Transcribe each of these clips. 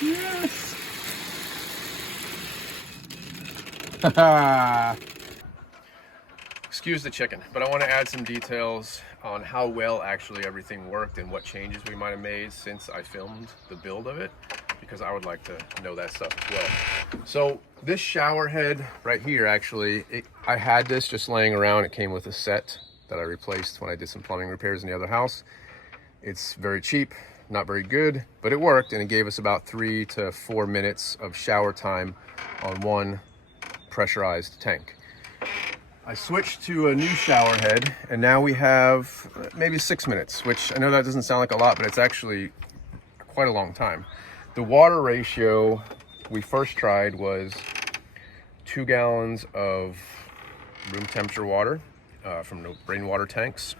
Yes. Excuse the chicken, but I want to add some details on how well actually everything worked and what changes we might have made since I filmed the build of it, because I would like to know that stuff as well. So this shower head right here, actually, I had this just laying around. It came with a set that I replaced when I did some plumbing repairs in the other house. It's very cheap, not very good, but it worked, and it gave us about 3 to 4 minutes of shower time on one pressurized tank. I switched to a new shower head, and now we have maybe 6 minutes, which I know that doesn't sound like a lot, but it's actually quite a long time. The water ratio we first tried was 2 gallons of room temperature water from the rainwater tanks,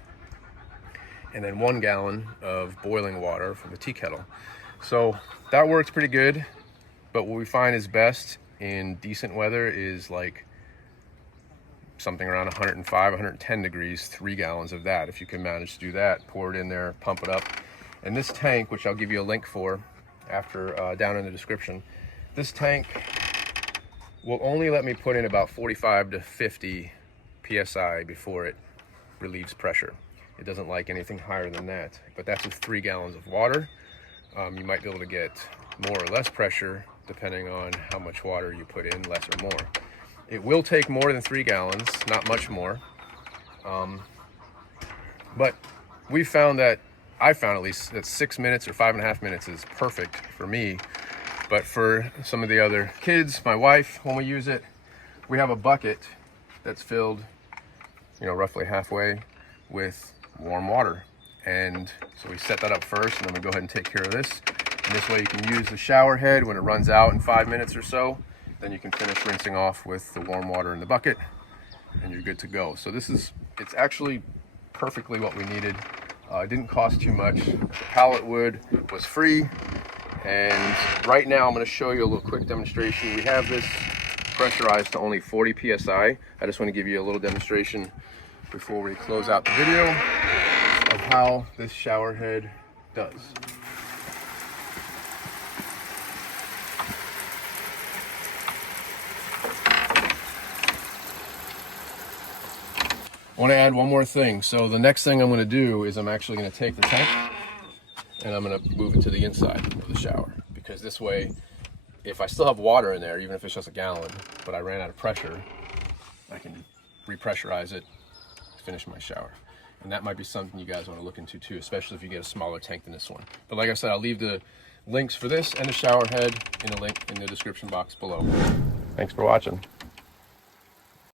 and then 1 gallon of boiling water from the tea kettle. So that works pretty good, but what we find is best in decent weather is like something around 105, 110 degrees, 3 gallons of that. If you can manage to do that, pour it in there, pump it up. And this tank, which I'll give you a link for after down in the description, this tank will only let me put in about 45 to 50 PSI before it relieves pressure. It doesn't like anything higher than that, but that's with 3 gallons of water. You might be able to get more or less pressure depending on how much water you put in, less or more. It will take more than 3 gallons, not much more. But we found that, I found at least, that 6 minutes or 5.5 minutes is perfect for me. But for some of the other kids, my wife, when we use it, we have a bucket that's filled, roughly halfway with warm water. And so we set that up first, and then we go ahead and take care of this. And this way you can use the shower head when it runs out in 5 minutes or so. Then you can finish rinsing off with the warm water in the bucket, and you're good to go. So it's actually perfectly what we needed. It didn't cost too much. The pallet wood was free. And right now I'm going to show you a little quick demonstration. We have this pressurized to only 40 PSI. I just want to give you a little demonstration before we close out the video of how this shower head does. I want to add one more thing. So the next thing I'm going to do is I'm actually going to take the tank and I'm going to move it to the inside of the shower, because this way, if I still have water in there, even if it's just a gallon, but I ran out of pressure, I can repressurize it, finish my shower. And that might be something you guys want to look into too, especially if you get a smaller tank than this one. But like I said, I'll leave the links for this and the shower head in the description box below. Thanks for watching.